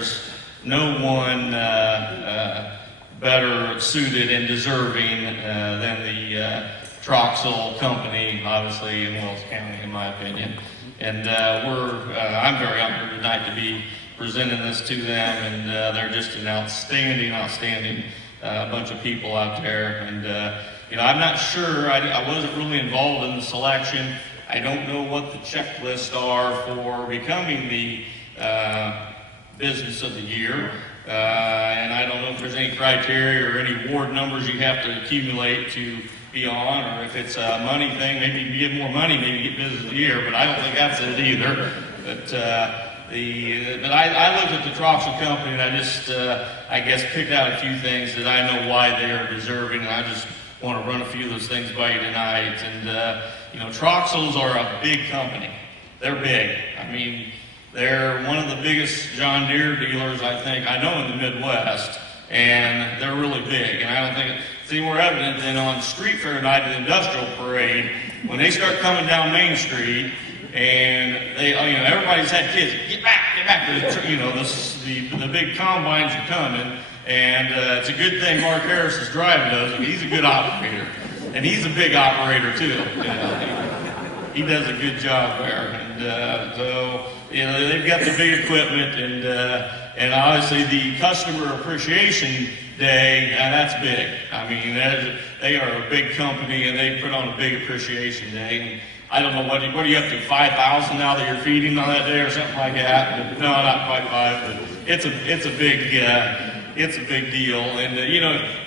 is no one better suited and deserving than the Troxel Company, obviously in Wells County, in my opinion. And I'm very honored tonight to be presenting this to them, and they're just an outstanding bunch of people out there. And I'm not sure, I wasn't really involved in the selection. I don't know what the checklists are for becoming the Business of the Year. And I don't know if there's any criteria or any award numbers you have to accumulate to be on, or if it's a money thing, maybe you get more money, maybe you get Business of the Year, but I don't think that's it either. But I looked at the Troxel Company, and I just, I guess, picked out a few things that I know why they are deserving, and I just want to run a few of those things by you tonight. And Troxels are a big company. They're big. I mean, they're one of the biggest John Deere dealers, I think, I know in the Midwest, and they're really big. And I don't think it's any more evident than on Street Fair night at the Industrial Parade, when they start coming down Main Street, and they, everybody's had kids, get back, the big combines are coming, and it's a good thing Mark Harris is driving those. He's a good operator, and he's a big operator too. He does a good job there, and so they've got the big equipment, and obviously the Customer Appreciation Day, that's big. I mean, they are a big company, and they put on a big appreciation day. And I don't know what are you up to, 5,000 now that you're feeding on that day or something like that? But, no, not quite 5, but it's a big deal. And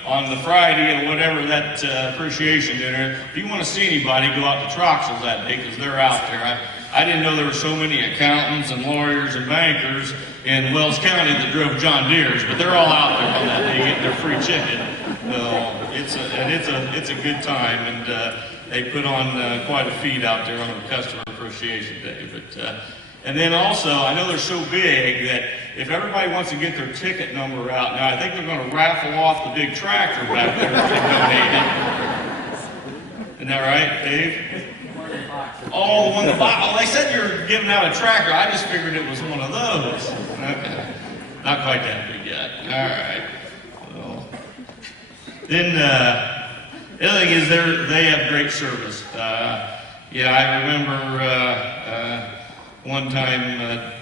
on the Friday or whatever that appreciation dinner, if you want to see anybody, go out to Troxel that day, because they're out there. I didn't know there were so many accountants and lawyers and bankers in Wells County that drove John Deere's, but they're all out there on that day getting their free chicken. So it's a good time, and they put on quite a feed out there on the Customer Appreciation Day. But and then also, I know they're so big that if everybody wants to get their ticket number out, now I think they're going to raffle off the big tractor back there that they donated. Isn't that right, Dave? Oh, the one the box. Oh, they said you're giving out a tractor. I just figured it was one of those. Okay. Not quite that big yet. All right. Well, then the other thing is they have great service. I remember one time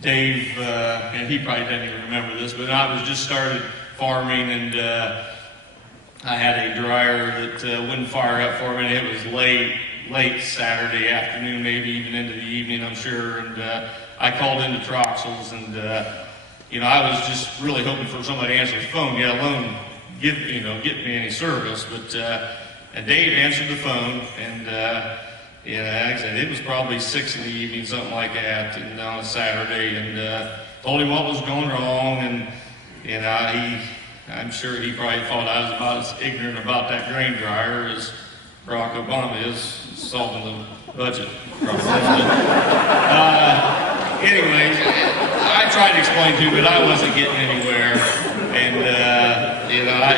Dave, and he probably doesn't even remember this, but I was just started farming, and I had a dryer that wouldn't fire up for me, and it was late Saturday afternoon, maybe even into the evening, I'm sure, and I called into Troxel's, and I was just really hoping for somebody to answer the phone, let alone get me any service. But and Dave answered the phone, and like I said, it was probably 6 in the evening, something like that, and on a Saturday, and told him what was going wrong, and I'm sure he probably thought I was about as ignorant about that grain dryer as Barack Obama is solving the budget problem. Anyways, I tried to explain to him, but I wasn't getting anywhere. And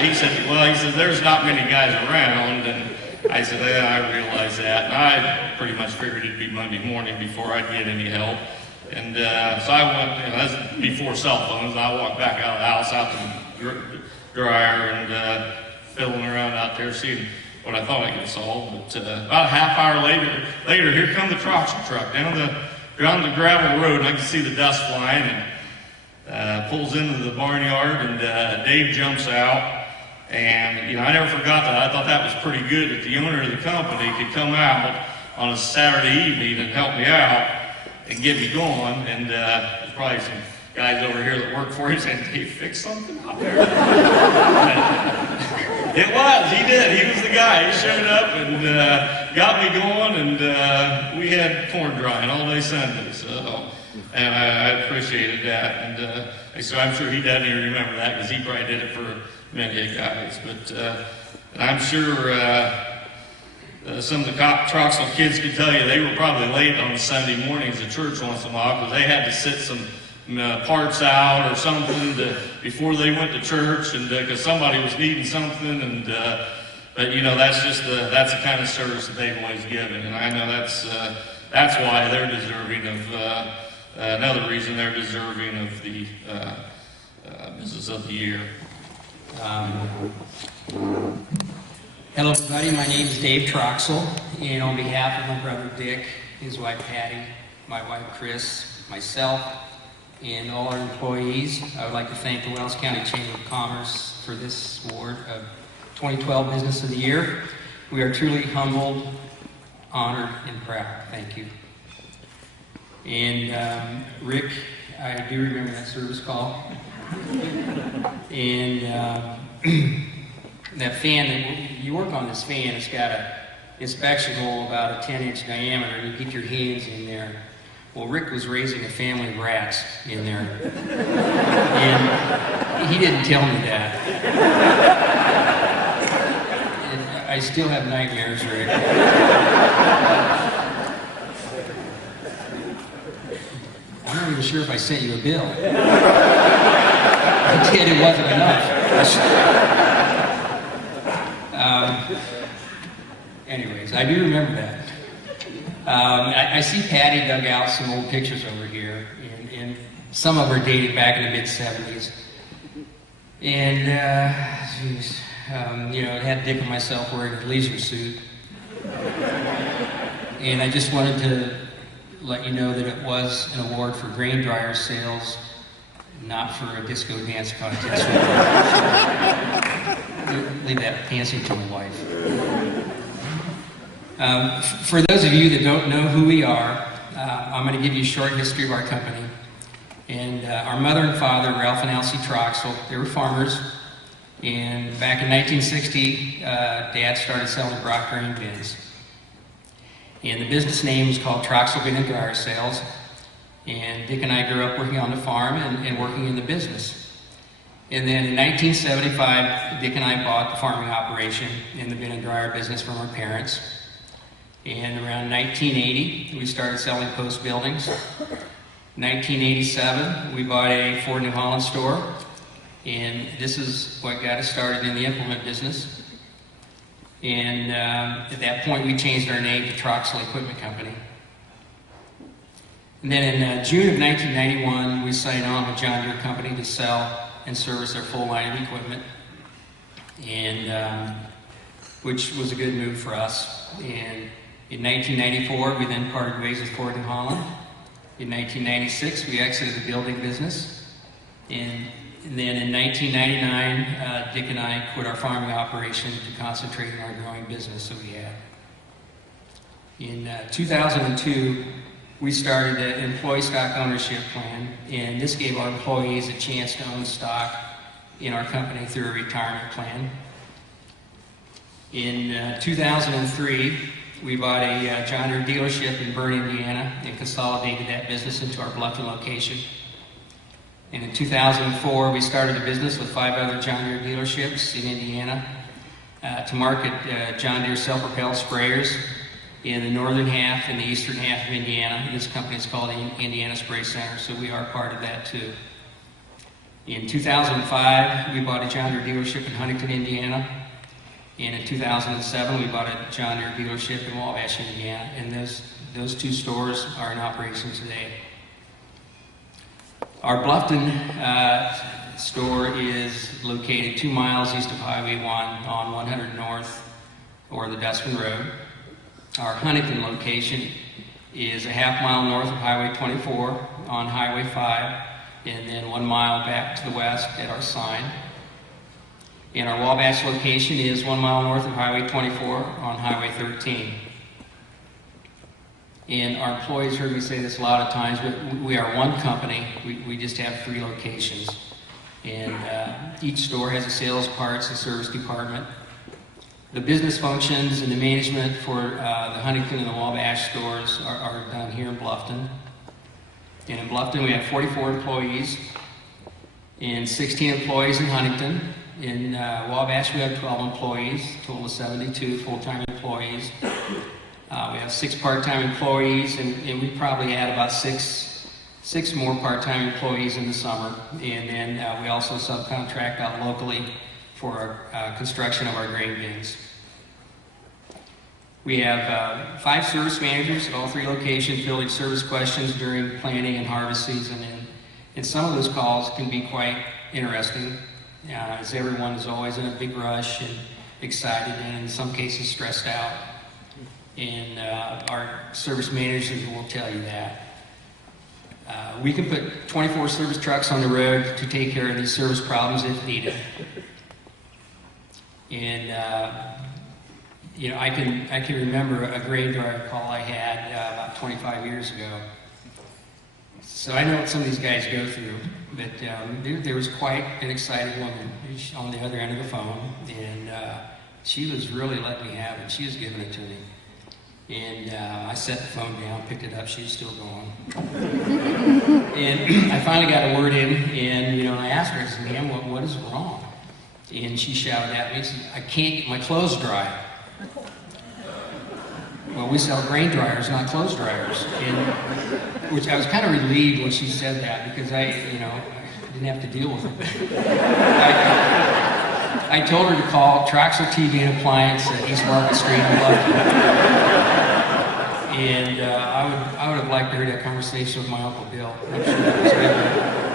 he said, there's not many guys around. And I said, I realize that. And I pretty much figured it'd be Monday morning before I'd get any help. And so I went, that's before cell phones. I walked back out of the house, out to the dryer, and fiddling around out there, seeing what I thought I could solve. But about a half hour later, here come the Troxel truck down the gravel road, and I can see the dust flying, and pulls into the barnyard, and Dave jumps out. And I never forgot that. I thought that was pretty good that the owner of the company could come out on a Saturday evening and help me out and get me going. And there's probably some guys over here that work for him saying, "Dave, fix something out there." It was. He did. He was the guy. He showed up and got me going, and we had corn drying all day Sunday. So, and I appreciated that. And so I'm sure he doesn't even remember that, because he probably did it for many guys. But I'm sure some of the Troxel kids could tell you they were probably late on Sunday mornings at church once in a while, because they had to sit some parts out or something before they went to church, and because somebody was needing something. And but that's the kind of service that they've always given, and I know that's why they're deserving another reason they're deserving of the Business of the Year. Hello everybody, my name is Dave Troxel, and on behalf of my brother Dick, his wife Patty, my wife Chris, myself, and all our employees, I would like to thank the Wells County Chamber of Commerce for this award of 2012 Business of the Year. We are truly humbled, honored, and proud. Thank you. And Rick, I do remember that service call. And that fan, you work on this fan, it's got an inspection hole about a 10-inch diameter, and you get your hands in there. Well, Rick was raising a family of rats in there, and he didn't tell me that. And I still have nightmares, Rick. I'm not even sure if I sent you a bill. I did, it wasn't enough. Anyways, I do remember that. I see Patty dug out some old pictures over here, and some of them are dated back in the mid-70s. And, you know, it had Dick and myself wearing a leisure suit. And I just wanted to let you know that it was an award for grain dryer sales, not for a disco dance contest. Leave that fancy to my wife. For those of you that don't know who we are, I'm going to give you a short history of our company. And our mother and father, Ralph and Elsie Troxel, they were farmers. And back in 1960, Dad started selling Brock grain bins. And the business name was called Troxel Bin and Dryer Sales. And Dick and I grew up working on the farm and working in the business. And then in 1975, Dick and I bought the farming operation in the bin and dryer business from our parents. And around 1980, we started selling post buildings. 1987, we bought a Ford New Holland store. And this is what got us started in the implement business. And at that point, we changed our name to Troxel Equipment Company. And then in June of 1991, we signed on with John Deere Company to sell and service their full line of equipment, and which was a good move for us. And in 1994, we then parted ways with Ford and Holland. In 1996, we exited the building business. And then in 1999, Dick and I quit our farming operation to concentrate on our growing business that we had. In 2002, we started an employee stock ownership plan, and this gave our employees a chance to own stock in our company through a retirement plan. In 2003, we bought a John Deere dealership in Bern, Indiana, and consolidated that business into our Bluffton location. And in 2004, we started a business with 5 other John Deere dealerships in Indiana to market John Deere self-propelled sprayers in the northern half and the eastern half of Indiana. This company is called the Indiana Spray Center, so we are part of that too. In 2005, we bought a John Deere dealership in Huntington, Indiana. And in 2007, we bought a John Deere dealership in Wabash, Indiana. And those 2 stores are in operation today. Our Bluffton store is located 2 miles east of Highway 1 on 100 North, or the Dustman Road. Our Huntington location is a half mile north of Highway 24 on Highway 5, and then 1 mile back to the west at our sign. And our Wabash location is 1 mile north of Highway 24 on Highway 13. And our employees heard me say this a lot of times, but we are one company. We just have 3 locations. And each store has a sales, parts, and service department. The business functions and the management for the Huntington and the Wabash stores are done here in Bluffton. And in Bluffton, we have 44 employees and 16 employees in Huntington. In Wabash, we have 12 employees, a total of 72 full-time employees. We have 6 part-time employees, and we probably add about six more part-time employees in the summer. And then we also subcontract out locally for our construction of our grain bins. We have 5 service managers at all 3 locations fielding service questions during planting and harvest season, and some of those calls can be quite interesting, as everyone is always in a big rush and excited and in some cases stressed out. And our service managers will tell you that. We can put 24 service trucks on the road to take care of these service problems if needed. And I can remember a grain dryer call I had about 25 years ago. So I know what some of these guys go through, but there was quite an excited woman on the other end of the phone, and she was really letting me have it. She was giving it to me. And I set the phone down, picked it up, she was still going. And I finally got a word in, and I asked her, I said, "Ma'am, what is wrong?" And she shouted at me, she said, "I can't get my clothes dry." Well, we sell grain dryers, not clothes dryers. Which I was kind of relieved when she said that, because I didn't have to deal with it. I told her to call Traxel TV and Appliance at East Market Street in Bluffton. And I would have liked to hear that conversation with my Uncle Bill. I'm sure that was good.